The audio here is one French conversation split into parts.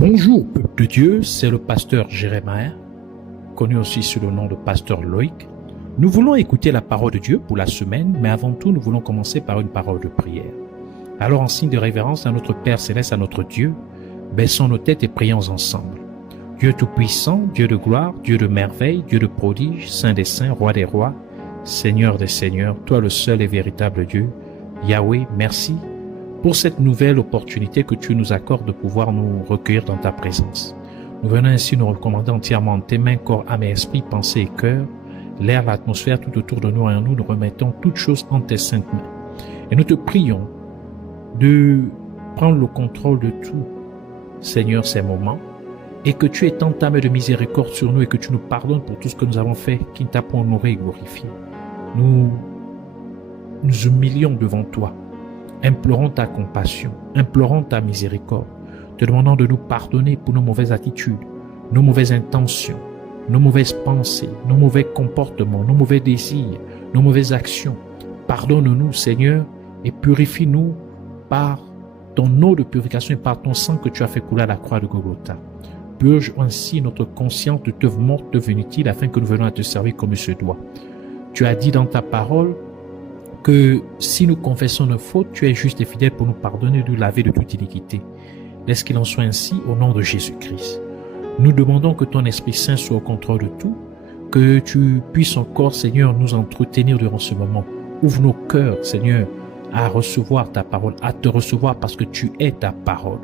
Bonjour peuple de Dieu, c'est le pasteur Jérémie, connu aussi sous le nom de pasteur Loïc. Nous voulons écouter la parole de Dieu pour la semaine, mais avant tout, nous voulons commencer par une parole de prière. Alors, en signe de révérence à notre Père Céleste, à notre Dieu, baissons nos têtes et prions ensemble. Dieu Tout-Puissant, Dieu de gloire, Dieu de merveille, Dieu de prodige, Saint des saints, Roi des rois, Seigneur des seigneurs, toi le seul et véritable Dieu, Yahweh, merci pour cette nouvelle opportunité que tu nous accordes de pouvoir nous recueillir dans ta présence. Nous venons ainsi nous recommander entièrement en tes mains, corps, âme et esprit, pensée et cœur, l'air, l'atmosphère tout autour de nous et en nous remettons toutes choses en tes saintes mains. Et nous te prions de prendre le contrôle de tout, Seigneur, ces moments, et que tu étends ta main de miséricorde sur nous et que tu nous pardonnes pour tout ce que nous avons fait qui ne t'a pas honoré et glorifié. Nous nous humilions devant toi, implorons ta compassion, implorons ta miséricorde, te demandant de nous pardonner pour nos mauvaises attitudes, nos mauvaises intentions, nos mauvaises pensées, nos mauvais comportements, nos mauvais désirs, nos mauvaises actions. Pardonne-nous, Seigneur, et purifie-nous par ton eau de purification et par ton sang que tu as fait couler à la croix de Golgotha. Purge ainsi notre conscience de t'œuvre morte devenue utile afin que nous venions à te servir comme il se doit. Tu as dit dans ta parole que si nous confessons nos fautes, tu es juste et fidèle pour nous pardonner et nous laver de toute iniquité. Laisse qu'il en soit ainsi au nom de Jésus-Christ. Nous demandons que ton Esprit Saint soit au contrôle de tout, que tu puisses encore, Seigneur, nous entretenir durant ce moment. Ouvre nos cœurs, Seigneur, à recevoir ta parole, à te recevoir parce que tu es ta parole.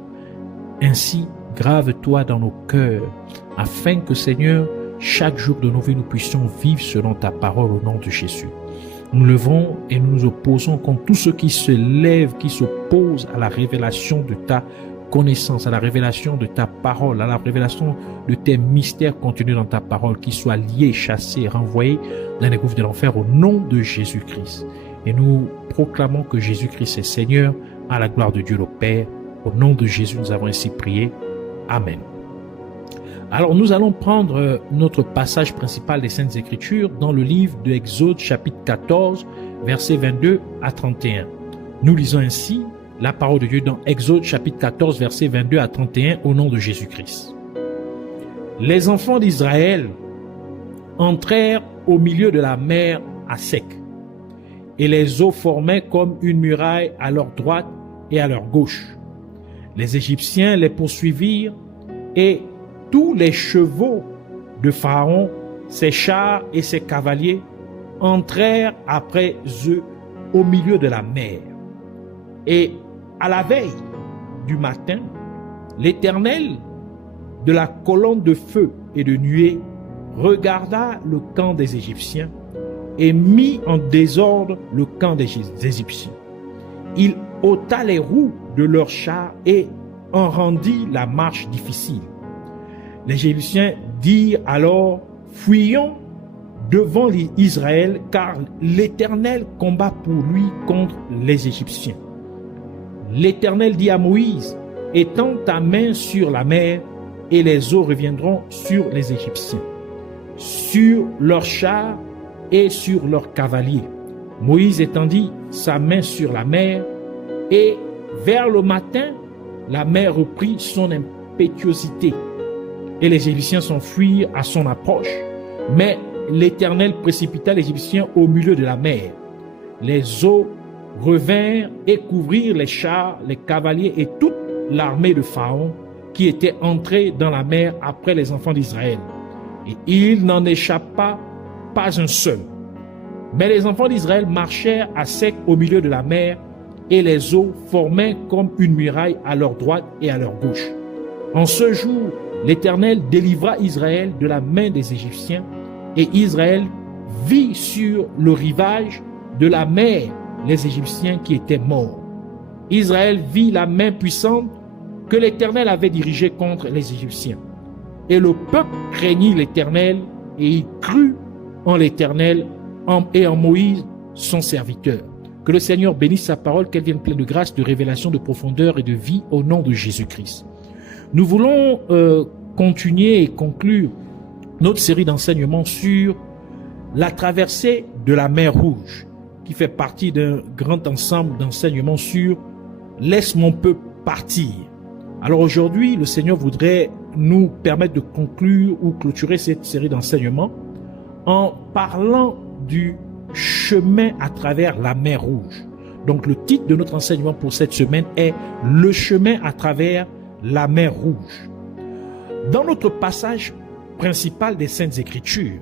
Ainsi, grave-toi dans nos cœurs, afin que, Seigneur, chaque jour de nos vies, nous puissions vivre selon ta parole au nom de Jésus. Nous levons et nous nous opposons contre tous ceux qui se lèvent, qui s'opposent à la révélation de ta connaissance, à la révélation de ta parole, à la révélation de tes mystères contenus dans ta parole, qui soient liés, chassés, renvoyés dans les gouffres de l'enfer au nom de Jésus-Christ. Et nous proclamons que Jésus-Christ est Seigneur, à la gloire de Dieu le Père. Au nom de Jésus, nous avons ainsi prié. Amen. Alors, nous allons prendre notre passage principal des Saintes Écritures dans le livre de Exode, chapitre 14, versets 22 à 31. Nous lisons ainsi la parole de Dieu dans Exode, chapitre 14, versets 22 à 31, au nom de Jésus-Christ. Les enfants d'Israël entrèrent au milieu de la mer à sec, et les eaux formaient comme une muraille à leur droite et à leur gauche. Les Égyptiens les poursuivirent, et tous les chevaux de Pharaon, ses chars et ses cavaliers entrèrent après eux au milieu de la mer. Et à la veille du matin, l'Éternel, de la colonne de feu et de nuée, regarda le camp des Égyptiens et mit en désordre le camp des Égyptiens. Il ôta les roues de leurs chars et en rendit la marche difficile. Les Égyptiens dirent alors, fuyons devant Israël, car l'Éternel combat pour lui contre les Égyptiens. L'Éternel dit à Moïse, étends ta main sur la mer, et les eaux reviendront sur les Égyptiens, sur leurs chars et sur leurs cavaliers. Moïse étendit sa main sur la mer, et vers le matin, la mer reprit son impétuosité, et les Égyptiens s'enfuirent à son approche. Mais l'Éternel précipita les Égyptiens au milieu de la mer. Les eaux revinrent et couvrirent les chars, les cavaliers et toute l'armée de Pharaon qui était entrée dans la mer après les enfants d'Israël. Et il n'en échappa pas un seul. Mais les enfants d'Israël marchèrent à sec au milieu de la mer, et les eaux formaient comme une muraille à leur droite et à leur gauche. En ce jour, l'Éternel délivra Israël de la main des Égyptiens, et Israël vit sur le rivage de la mer les Égyptiens qui étaient morts. Israël vit la main puissante que l'Éternel avait dirigée contre les Égyptiens. Et le peuple craignit l'Éternel, et il crut en l'Éternel et en Moïse, son serviteur. Que le Seigneur bénisse sa parole, qu'elle vienne pleine de grâce, de révélation, de profondeur et de vie au nom de Jésus-Christ. Nous voulons continuer et conclure notre série d'enseignements sur la traversée de la mer Rouge, qui fait partie d'un grand ensemble d'enseignements sur « Laisse mon peuple partir ». Alors aujourd'hui, le Seigneur voudrait nous permettre de conclure ou clôturer cette série d'enseignements en parlant du chemin à travers la mer Rouge. Donc le titre de notre enseignement pour cette semaine est « Le chemin à travers la mer Rouge ». Dans notre passage principal des Saintes Écritures,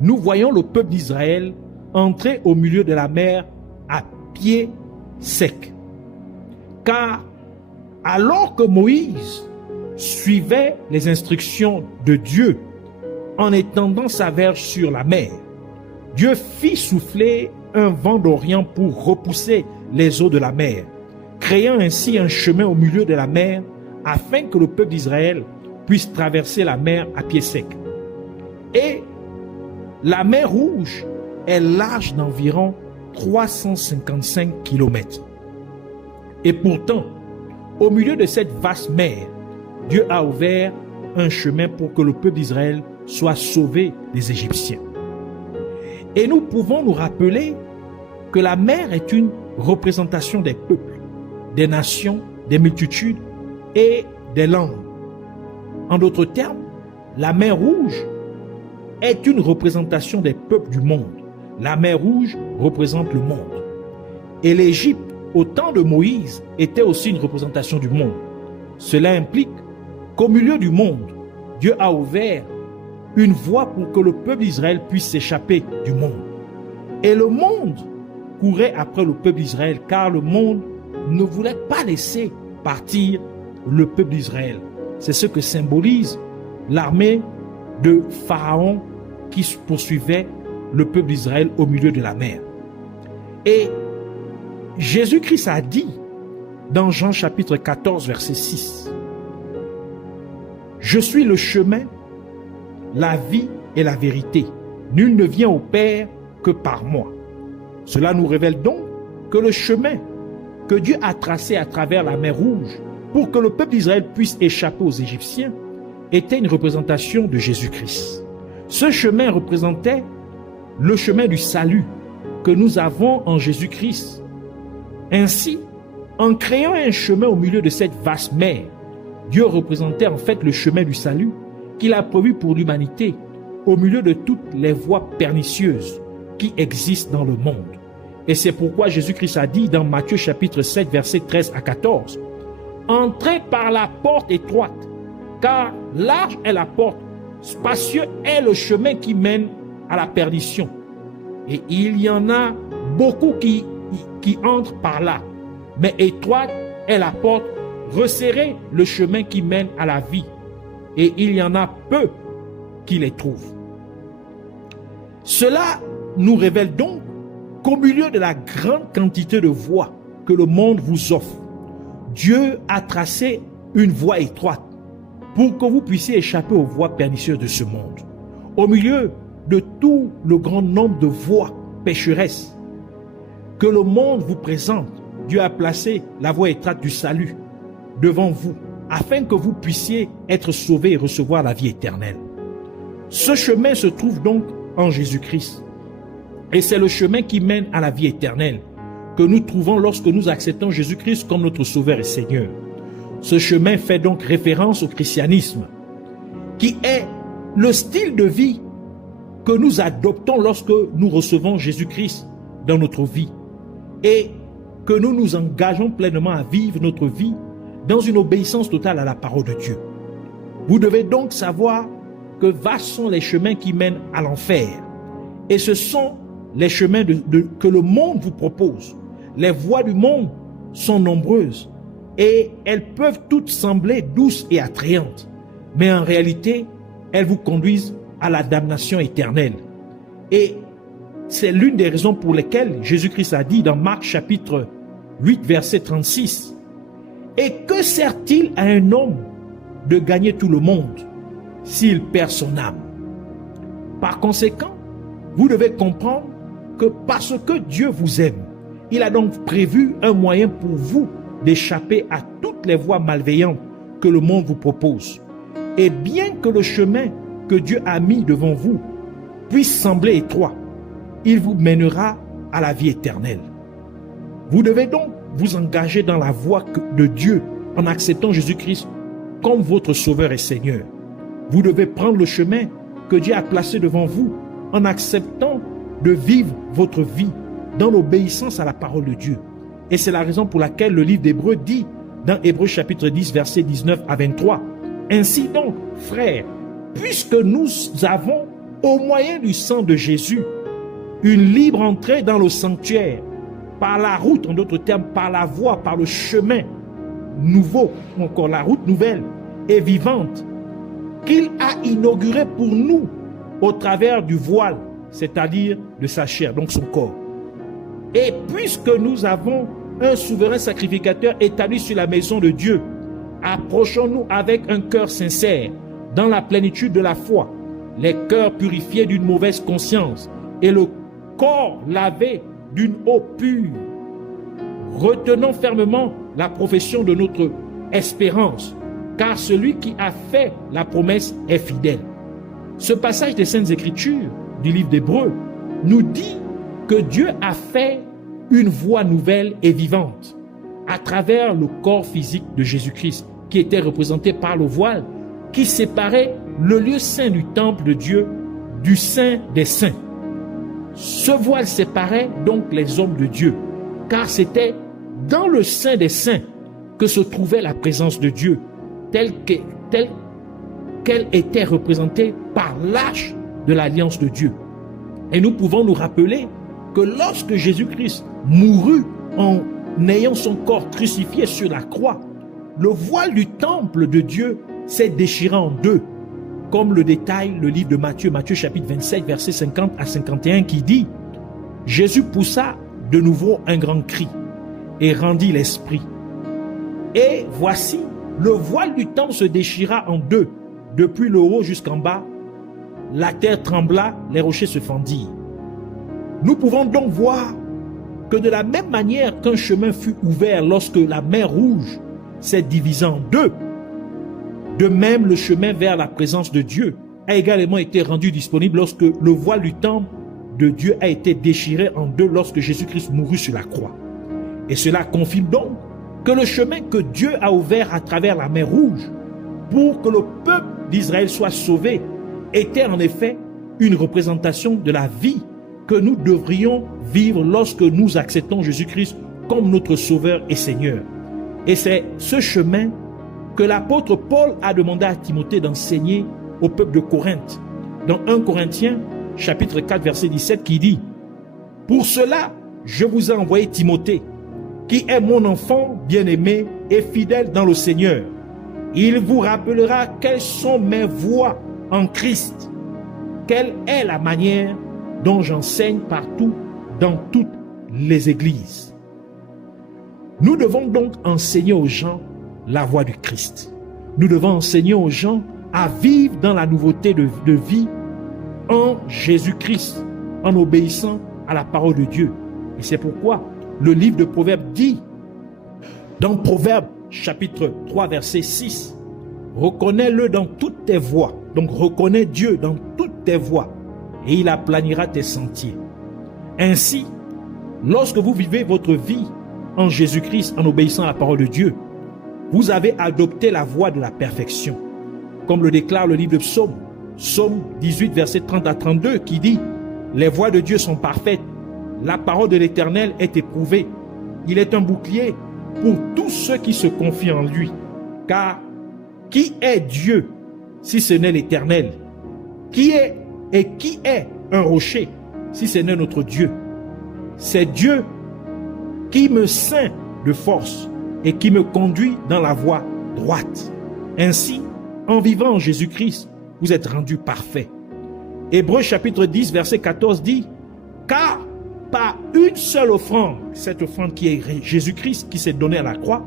nous voyons le peuple d'Israël entrer au milieu de la mer à pied sec. Car alors que Moïse suivait les instructions de Dieu en étendant sa verge sur la mer, Dieu fit souffler un vent d'Orient pour repousser les eaux de la mer, créant ainsi un chemin au milieu de la mer afin que le peuple d'Israël puisse traverser la mer à pied sec. Et la mer Rouge est large d'environ 355 km. Et pourtant, au milieu de cette vaste mer, Dieu a ouvert un chemin pour que le peuple d'Israël soit sauvé des Égyptiens. Et nous pouvons nous rappeler que la mer est une représentation des peuples, des nations, des multitudes et des langues. En d'autres termes, la mer Rouge est une représentation des peuples du monde. La mer Rouge représente le monde. Et l'Égypte, au temps de Moïse, était aussi une représentation du monde. Cela implique qu'au milieu du monde, Dieu a ouvert une voie pour que le peuple d'Israël puisse s'échapper du monde. Et le monde courait après le peuple d'Israël, car le monde ne voulait pas laisser partir le peuple d'Israël. C'est ce que symbolise l'armée de Pharaon qui poursuivait le peuple d'Israël au milieu de la mer. Et Jésus-Christ a dit dans Jean chapitre 14 verset 6, « Je suis le chemin, la vie et la vérité. Nul ne vient au Père que par moi. » Cela nous révèle donc que le chemin que Dieu a tracé à travers la mer Rouge pour que le peuple d'Israël puisse échapper aux Égyptiens était une représentation de Jésus-Christ. Ce chemin représentait le chemin du salut que nous avons en Jésus-Christ. Ainsi, en créant un chemin au milieu de cette vaste mer, Dieu représentait en fait le chemin du salut qu'il a prévu pour l'humanité au milieu de toutes les voies pernicieuses qui existent dans le monde. Et c'est pourquoi Jésus-Christ a dit dans Matthieu chapitre 7 versets 13 à 14, « Entrez par la porte étroite, car large est la porte, spacieux est le chemin qui mène à la perdition. Et il y en a beaucoup qui entrent par là. Mais étroite est la porte, resserré le chemin qui mène à la vie. Et il y en a peu qui les trouvent. » Cela nous révèle donc qu'au milieu de la grande quantité de voies que le monde vous offre, Dieu a tracé une voie étroite pour que vous puissiez échapper aux voies pernicieuses de ce monde. Au milieu de tout le grand nombre de voies pécheresses que le monde vous présente, Dieu a placé la voie étroite du salut devant vous, afin que vous puissiez être sauvés et recevoir la vie éternelle. Ce chemin se trouve donc en Jésus-Christ. Et c'est le chemin qui mène à la vie éternelle que nous trouvons lorsque nous acceptons Jésus-Christ comme notre Sauveur et Seigneur. Ce chemin fait donc référence au christianisme, qui est le style de vie que nous adoptons lorsque nous recevons Jésus-Christ dans notre vie et que nous nous engageons pleinement à vivre notre vie dans une obéissance totale à la parole de Dieu. Vous devez donc savoir que vastes sont les chemins qui mènent à l'enfer. Et ce sont les chemins que le monde vous propose. Les voies du monde sont nombreuses et elles peuvent toutes sembler douces et attrayantes. Mais en réalité, elles vous conduisent à la damnation éternelle. Et c'est l'une des raisons pour lesquelles Jésus-Christ a dit dans Marc chapitre 8 verset 36, « Et que sert-il à un homme de gagner tout le monde s'il perd son âme ?» Par conséquent, vous devez comprendre que parce que Dieu vous aime, il a donc prévu un moyen pour vous d'échapper à toutes les voies malveillantes que le monde vous propose. Et bien que le chemin que Dieu a mis devant vous puisse sembler étroit, il vous mènera à la vie éternelle. Vous devez donc vous engager dans la voie de Dieu en acceptant Jésus-Christ comme votre Sauveur et Seigneur. Vous devez prendre le chemin que Dieu a placé devant vous en acceptant de vivre votre vie dans l'obéissance à la parole de Dieu. Et c'est la raison pour laquelle le livre d'Hébreux dit dans Hébreux chapitre 10, versets 19 à 23, « Ainsi donc, frères, puisque nous avons, au moyen du sang de Jésus, une libre entrée dans le sanctuaire, par la route, en d'autres termes, par la voie, par le chemin nouveau, ou encore la route nouvelle et vivante, qu'il a inaugurée pour nous au travers du voile, c'est-à-dire de sa chair, donc son corps. Et puisque nous avons un souverain sacrificateur établi sur la maison de Dieu, approchons-nous avec un cœur sincère, dans la plénitude de la foi, les cœurs purifiés d'une mauvaise conscience et le corps lavé d'une eau pure. Retenons fermement la profession de notre espérance, car celui qui a fait la promesse est fidèle. Ce passage des Saintes Écritures du livre d'Hébreux nous dit que Dieu a fait une voie nouvelle et vivante à travers le corps physique de Jésus-Christ, qui était représenté par le voile, qui séparait le lieu saint du temple de Dieu du saint des saints. Ce voile séparait donc les hommes de Dieu, car c'était dans le saint des saints que se trouvait la présence de Dieu, telle qu'elle était représentée par l'arche de l'alliance de Dieu. Et nous pouvons nous rappeler que lorsque Jésus-Christ mourut en ayant son corps crucifié sur la croix, le voile du temple de Dieu s'est déchiré en deux, comme le détaille le livre de Matthieu, Matthieu chapitre 27, versets 50 à 51, qui dit « Jésus poussa de nouveau un grand cri et rendit l'esprit. Et voici, le voile du temple se déchira en deux, depuis le haut jusqu'en bas. La terre trembla, les rochers se fendirent. » Nous pouvons donc voir que de la même manière qu'un chemin fut ouvert lorsque la mer Rouge s'est divisée en deux, de même le chemin vers la présence de Dieu a également été rendu disponible lorsque le voile du temple de Dieu a été déchiré en deux lorsque Jésus-Christ mourut sur la croix. Et cela confirme donc que le chemin que Dieu a ouvert à travers la mer Rouge pour que le peuple d'Israël soit sauvé était en effet une représentation de la vie que nous devrions vivre lorsque nous acceptons Jésus-Christ comme notre Sauveur et Seigneur. Et c'est ce chemin que l'apôtre Paul a demandé à Timothée d'enseigner au peuple de Corinthe. Dans 1 Corinthiens, chapitre 4, verset 17, qui dit « Pour cela, je vous ai envoyé Timothée, qui est mon enfant bien-aimé et fidèle dans le Seigneur. Il vous rappellera quelles sont mes voies en Christ, quelle est la manière dont j'enseigne partout dans toutes les églises. » Nous devons donc enseigner aux gens la voie du Christ. Nous devons enseigner aux gens à vivre dans la nouveauté de vie en Jésus-Christ, en obéissant à la parole de Dieu. Et c'est pourquoi le livre de Proverbes dit, dans Proverbes chapitre 3 verset 6, « Reconnais-le dans toutes tes voies. » Donc reconnais Dieu dans toutes tes voies et il aplanira tes sentiers. Ainsi, lorsque vous vivez votre vie en Jésus-Christ en obéissant à la parole de Dieu, vous avez adopté la voie de la perfection. Comme le déclare le livre de Psaume, Psaume 18, verset 30 à 32, qui dit « Les voies de Dieu sont parfaites, la parole de l'Éternel est éprouvée. Il est un bouclier pour tous ceux qui se confient en lui. Car qui est Dieu si ce n'est l'Éternel? Qui est un rocher si ce n'est notre Dieu? C'est Dieu qui me ceint de force et qui me conduit dans la voie droite. Ainsi, en vivant en Jésus-Christ, vous êtes rendus parfaits. Hébreux chapitre 10, verset 14 dit « Car par une seule offrande, cette offrande qui est Jésus-Christ qui s'est donné à la croix,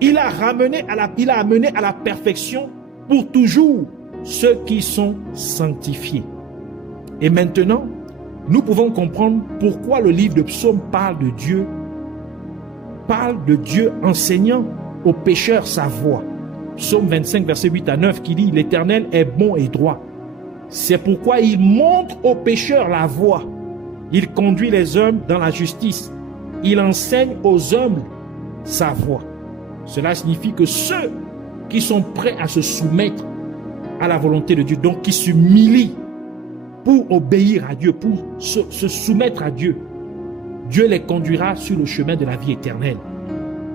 il a amené à la perfection pour toujours ceux qui sont sanctifiés. » Et maintenant, nous pouvons comprendre pourquoi le livre de Psaume parle de Dieu enseignant aux pécheurs sa voie. Psaume 25, verset 8 à 9 qui dit « L'Éternel est bon et droit. C'est pourquoi il montre aux pécheurs la voie. Il conduit les hommes dans la justice. Il enseigne aux hommes sa voie. » Cela signifie que ceux qui sont prêts à se soumettre à la volonté de Dieu, donc qui s'humilient pour obéir à Dieu, pour se soumettre à Dieu, Dieu les conduira sur le chemin de la vie éternelle.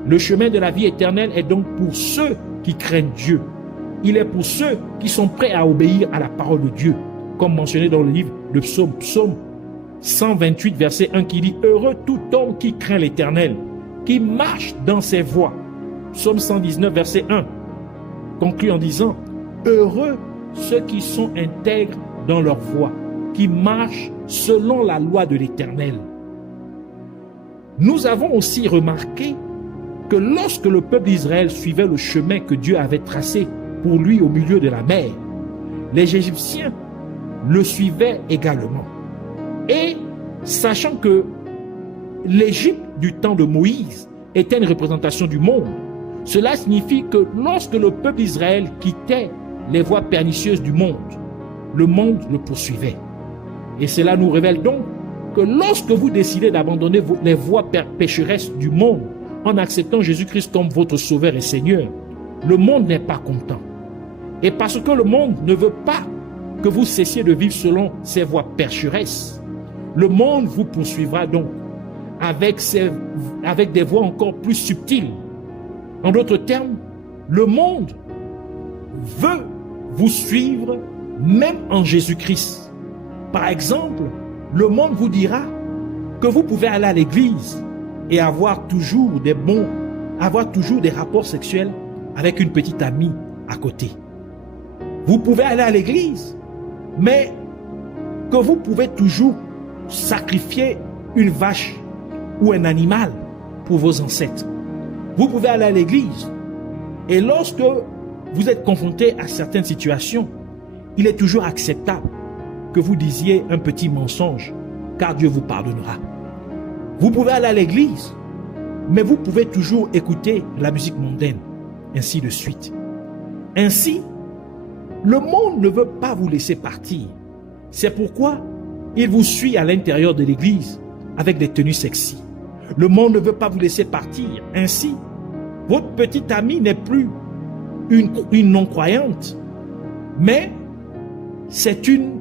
Le chemin de la vie éternelle est donc pour ceux qui craignent Dieu. Il est pour ceux qui sont prêts à obéir à la parole de Dieu, comme mentionné dans le livre de Psaume, Psaume 128, verset 1, qui dit « Heureux tout homme qui craint l'Éternel, qui marche dans ses voies. » Psaume 119, verset 1, conclut en disant « Heureux ceux qui sont intègres dans leur voie, qui marchent selon la loi de l'Éternel. » Nous avons aussi remarqué que lorsque le peuple d'Israël suivait le chemin que Dieu avait tracé pour lui au milieu de la mer, les Égyptiens le suivaient également. Et sachant que l'Égypte du temps de Moïse était une représentation du monde, cela signifie que lorsque le peuple d'Israël quittait les voies pernicieuses du monde, le monde le poursuivait. Et cela nous révèle donc que lorsque vous décidez d'abandonner les voies pécheresses du monde en acceptant Jésus-Christ comme votre sauveur et Seigneur, le monde n'est pas content. Et parce que le monde ne veut pas que vous cessiez de vivre selon ces voies pécheresses, le monde vous poursuivra donc avec des voies encore plus subtiles. En d'autres termes, le monde veut vous suivre même en Jésus-Christ. Par exemple, le monde vous dira que vous pouvez aller à l'église et avoir toujours des rapports sexuels avec une petite amie à côté. Vous pouvez aller à l'église, mais que vous pouvez toujours sacrifier une vache ou un animal pour vos ancêtres. Vous pouvez aller à l'église et lorsque vous êtes confronté à certaines situations, il est toujours acceptable que vous disiez un petit mensonge, car Dieu vous pardonnera. Vous pouvez aller à l'église, mais vous pouvez toujours écouter la musique mondaine, ainsi de suite. Ainsi, le monde ne veut pas vous laisser partir. C'est pourquoi il vous suit à l'intérieur de l'église avec des tenues sexy. Le monde ne veut pas vous laisser partir. Ainsi, votre petite amie n'est plus une non-croyante, mais c'est une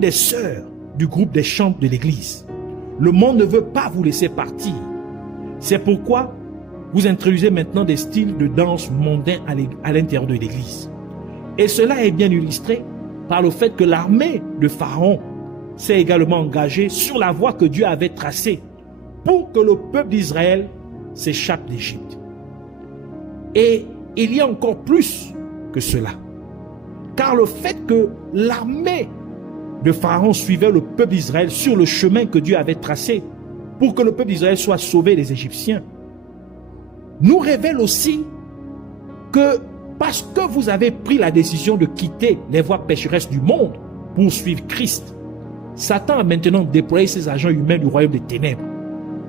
des sœurs du groupe des chants de l'église. Le monde ne veut pas vous laisser partir. C'est pourquoi vous introduisez maintenant des styles de danse mondains à l'intérieur de l'église. Et cela est bien illustré par le fait que l'armée de Pharaon s'est également engagée sur la voie que Dieu avait tracée pour que le peuple d'Israël s'échappe d'Égypte. Et il y a encore plus que cela. Car le fait que l'armée de Pharaon suivait le peuple d'Israël sur le chemin que Dieu avait tracé pour que le peuple d'Israël soit sauvé des Égyptiens, nous révèle aussi que parce que vous avez pris la décision de quitter les voies pécheresses du monde pour suivre Christ, Satan a maintenant déployé ses agents humains du royaume des ténèbres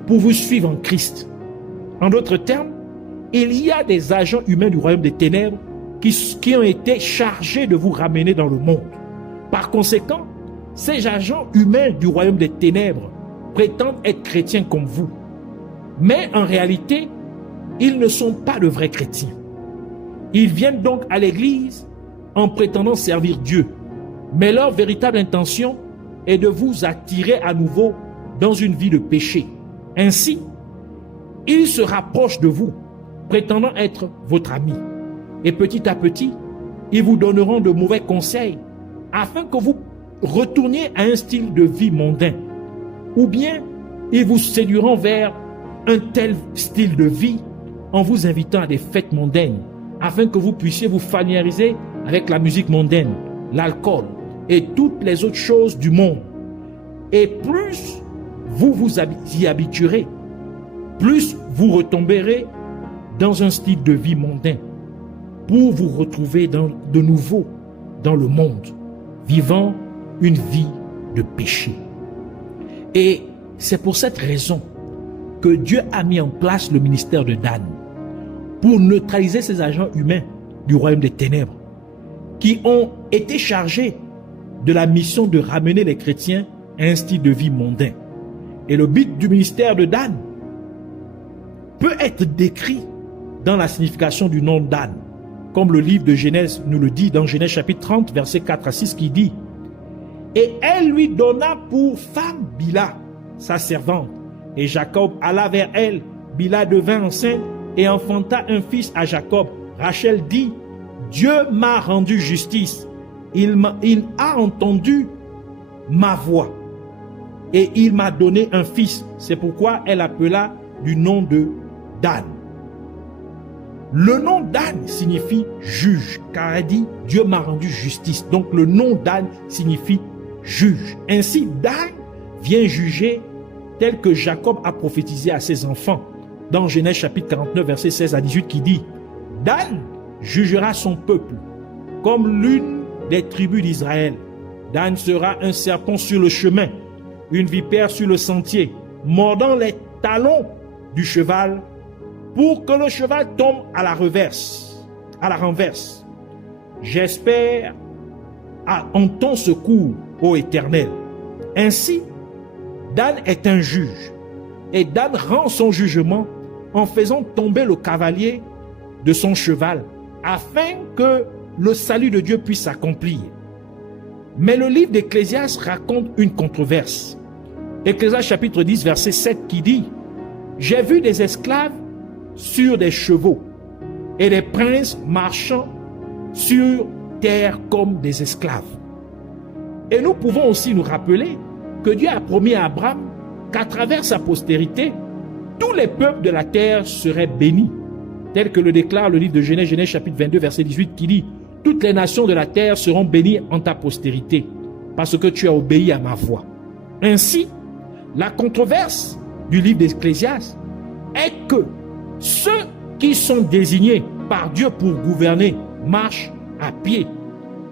pour vous suivre en Christ. En d'autres termes, il y a des agents humains du royaume des ténèbres qui ont été chargés de vous ramener dans le monde. Par conséquent, ces agents humains du royaume des ténèbres prétendent être chrétiens comme vous. Mais en réalité, ils ne sont pas de vrais chrétiens. Ils viennent donc à l'église en prétendant servir Dieu. Mais leur véritable intention est de vous attirer à nouveau dans une vie de péché. Ainsi, ils se rapprochent de vous, prétendant être votre ami. Et petit à petit, ils vous donneront de mauvais conseils afin que vous retourniez à un style de vie mondain. Ou bien, ils vous séduiront vers un tel style de vie en vous invitant à des fêtes mondaines afin que vous puissiez vous familiariser avec la musique mondaine, l'alcool et toutes les autres choses du monde. Et plus vous vous y habituerez, plus vous retomberez dans un style de vie mondain pour vous retrouver de nouveau dans le monde, vivant une vie de péché. Et c'est pour cette raison que Dieu a mis en place le ministère de Dan pour neutraliser ces agents humains du royaume des ténèbres qui ont été chargés de la mission de ramener les chrétiens à un style de vie mondain. Et le but du ministère de Dan peut être décrit dans la signification du nom Dan, comme le livre de Genèse nous le dit dans Genèse chapitre 30, versets 4 à 6, qui dit « Et elle lui donna pour femme Bila, sa servante. Et Jacob alla vers elle. Bila devint enceinte et enfanta un fils à Jacob. Rachel dit, Dieu m'a rendu justice. Il a entendu ma voix et il m'a donné un fils. C'est pourquoi elle appela du nom de Dan. Le nom Dan signifie juge, car elle dit Dieu m'a rendu justice. Donc le nom Dan signifie juge. Ainsi Dan vient juger tel que Jacob a prophétisé à ses enfants dans Genèse chapitre 49 verset 16 à 18 qui dit Dan jugera son peuple comme l'une des tribus d'Israël. Dan sera un serpent sur le chemin, une vipère sur le sentier, mordant les talons du cheval pour que le cheval tombe à la renverse. J'espère en ton secours, ô Éternel. Ainsi, Dan est un juge et Dan rend son jugement en faisant tomber le cavalier de son cheval afin que le salut de Dieu puisse s'accomplir. Mais le livre d'Ecclésiaste raconte une controverse. Ecclésiaste chapitre 10 verset 7 qui dit « J'ai vu des esclaves sur des chevaux et des princes marchant sur terre comme des esclaves. » Et nous pouvons aussi nous rappeler que Dieu a promis à Abraham qu'à travers sa postérité, tous les peuples de la terre seraient bénis, tel que le déclare le livre de Genèse, Genèse chapitre 22 verset 18 qui dit « Toutes les nations de la terre seront bénies en ta postérité, parce que tu as obéi à ma voix. » Ainsi, la controverse du livre d'Ecclésiaste est que ceux qui sont désignés par Dieu pour gouverner marchent à pied,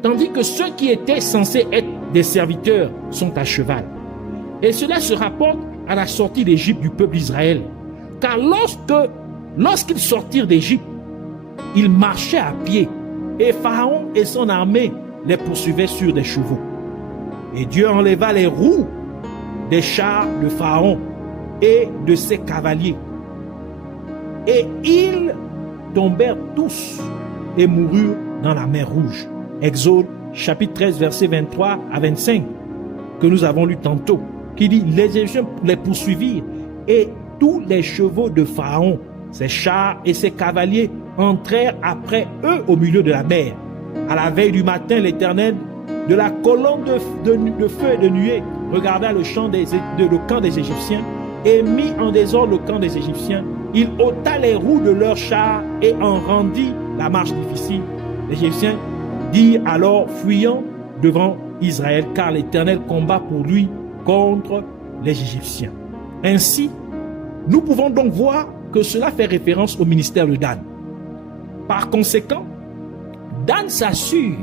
tandis que ceux qui étaient censés être des serviteurs sont à cheval. Et cela se rapporte à la sortie d'Égypte du peuple d'Israël. Car lorsqu'ils sortirent d'Égypte, ils marchaient à pied et Pharaon et son armée les poursuivaient sur des chevaux. Et Dieu enleva les roues des chars de Pharaon et de ses cavaliers. Et ils tombèrent tous et moururent dans la mer Rouge. Exode chapitre 13 versets 23 à 25 que nous avons lu tantôt, qui dit les Égyptiens les poursuivirent et tous les chevaux de Pharaon, ses chars et ses cavaliers entrèrent après eux au milieu de la mer. À la veille du matin, l'Éternel, de la colonne de feu et de nuée, regarda le camp des Égyptiens et mit en désordre le camp des Égyptiens. Il ôta les roues de leurs chars et en rendit la marche difficile. Les Égyptiens dirent alors, fuyant devant Israël, car l'Éternel combat pour lui contre les Égyptiens. Ainsi, nous pouvons donc voir que cela fait référence au ministère de Dan. Par conséquent, Dan s'assure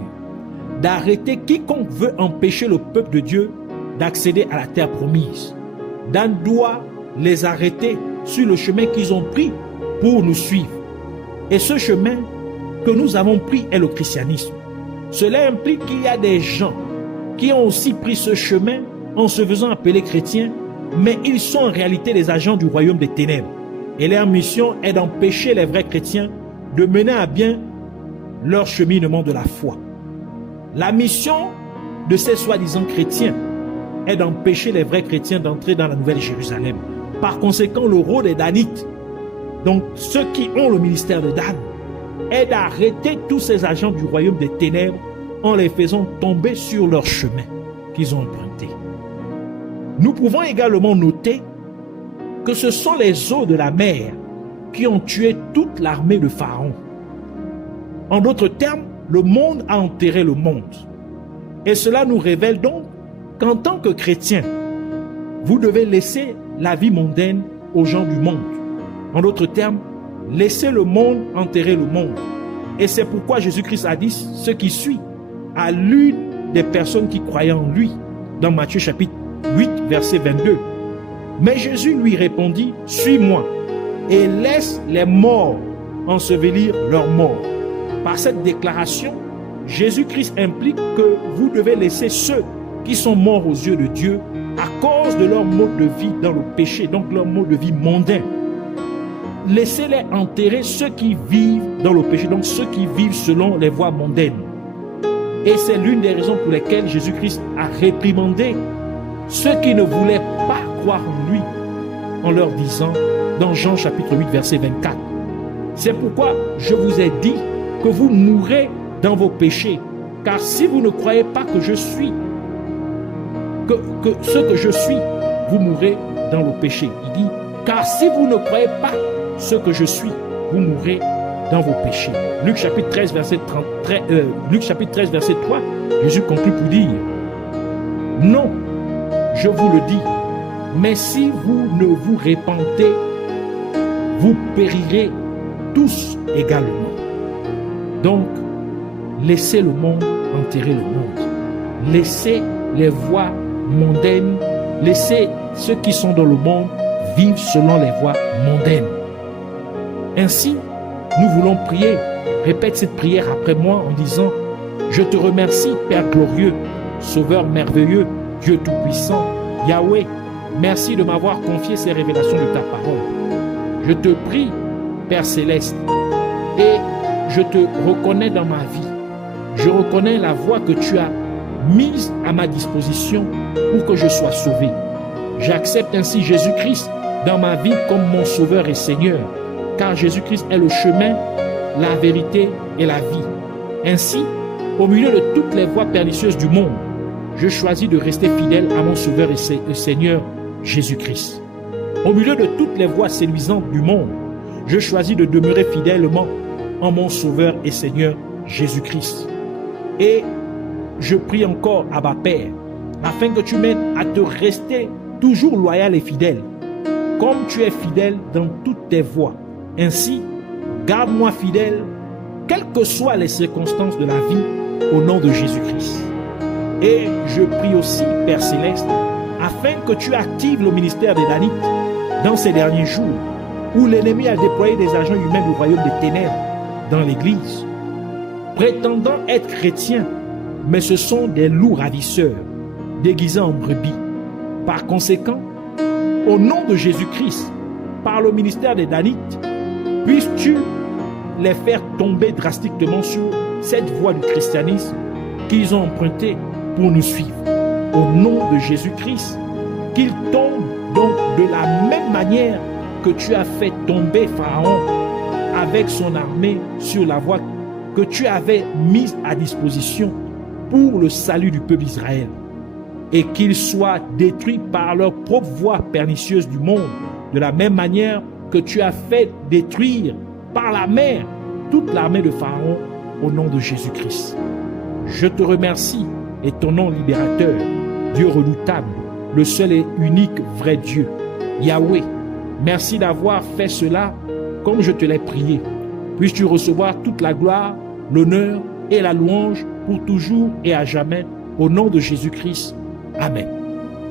d'arrêter quiconque veut empêcher le peuple de Dieu d'accéder à la terre promise. Dan doit les arrêter sur le chemin qu'ils ont pris pour nous suivre. Et ce chemin que nous avons pris est le christianisme. Cela implique qu'il y a des gens qui ont aussi pris ce chemin en se faisant appeler chrétiens, mais ils sont en réalité les agents du royaume des ténèbres. Et leur mission est d'empêcher les vrais chrétiens de mener à bien leur cheminement de la foi. La mission de ces soi-disant chrétiens est d'empêcher les vrais chrétiens d'entrer dans la Nouvelle Jérusalem. Par conséquent, le rôle des Danites, donc ceux qui ont le ministère de Dan, est d'arrêter tous ces agents du royaume des ténèbres en les faisant tomber sur leur chemin qu'ils ont emprunté. Nous pouvons également noter que ce sont les eaux de la mer qui ont tué toute l'armée de Pharaon. En d'autres termes, le monde a enterré le monde. Et cela nous révèle donc qu'en tant que chrétien, vous devez laisser la vie mondaine aux gens du monde. En d'autres termes, laissez le monde enterrer le monde. Et c'est pourquoi Jésus-Christ a dit ce qui suit à l'une des personnes qui croyaient en lui, dans Matthieu chapitre 8, verset 22. Mais Jésus lui répondit, « Suis-moi et laisse les morts ensevelir leurs morts. » Par cette déclaration, Jésus-Christ implique que vous devez laisser ceux qui sont morts aux yeux de Dieu à cause de leur mode de vie dans le péché, donc leur mode de vie mondain. laissez-les enterrer ceux qui vivent dans le péché, donc ceux qui vivent selon les voies mondaines. Et c'est l'une des raisons pour lesquelles Jésus-Christ a réprimandé ceux qui ne voulaient pas croire en lui, en leur disant, dans Jean chapitre 8, verset 24, « C'est pourquoi je vous ai dit que vous mourrez dans vos péchés, car si vous ne croyez pas que je suis, que ce que je suis, vous mourrez dans le péché. » Il dit, « Car si vous ne croyez pas ce que je suis, vous mourrez dans vos péchés. » Luc chapitre 13, verset 3, Jésus conclut pour dire, « Non, je vous le dis, mais si vous ne vous repentez, vous périrez tous également. » Donc, laissez le monde enterrer le monde. Laissez les voies mondaines, laissez ceux qui sont dans le monde vivre selon les voies mondaines. Ainsi, nous voulons prier. Répète cette prière après moi en disant, « Je te remercie, Père glorieux, Sauveur merveilleux, Dieu tout-puissant, Yahweh, merci de m'avoir confié ces révélations de ta parole. Je te prie, Père céleste, et je te reconnais dans ma vie. Je reconnais la voie que tu as mise à ma disposition pour que je sois sauvé. J'accepte ainsi Jésus-Christ dans ma vie comme mon Sauveur et Seigneur, car Jésus-Christ est le chemin, la vérité et la vie. Ainsi, au milieu de toutes les voies pernicieuses du monde, je choisis de rester fidèle à mon Sauveur et Seigneur Jésus-Christ. Au milieu de toutes les voies séduisantes du monde, je choisis de demeurer fidèlement en mon Sauveur et Seigneur Jésus-Christ. Et je prie encore, Abba Père, afin que tu m'aides à te rester toujours loyal et fidèle, comme tu es fidèle dans toutes tes voies. Ainsi, garde-moi fidèle, quelles que soient les circonstances de la vie, au nom de Jésus-Christ. Et je prie aussi, Père Céleste, afin que tu actives le ministère des Danites dans ces derniers jours, où l'ennemi a déployé des agents humains du royaume des ténèbres dans l'Église, prétendant être chrétiens, mais ce sont des loups ravisseurs, déguisés en brebis. Par conséquent, au nom de Jésus-Christ, par le ministère des Danites, puisses-tu les faire tomber drastiquement sur cette voie du christianisme qu'ils ont empruntée pour nous suivre. Au nom de Jésus-Christ, qu'ils tombent donc de la même manière que tu as fait tomber Pharaon avec son armée sur la voie que tu avais mise à disposition pour le salut du peuple d'Israël, et qu'ils soient détruits par leur propre voie pernicieuse du monde, de la même manière que tu as fait détruire par la mer toute l'armée de Pharaon au nom de Jésus-Christ. Je te remercie et ton nom libérateur, Dieu redoutable, le seul et unique vrai Dieu, Yahweh. Merci d'avoir fait cela comme je te l'ai prié. Puisses-tu recevoir toute la gloire, l'honneur et la louange pour toujours et à jamais, au nom de Jésus-Christ. Amen.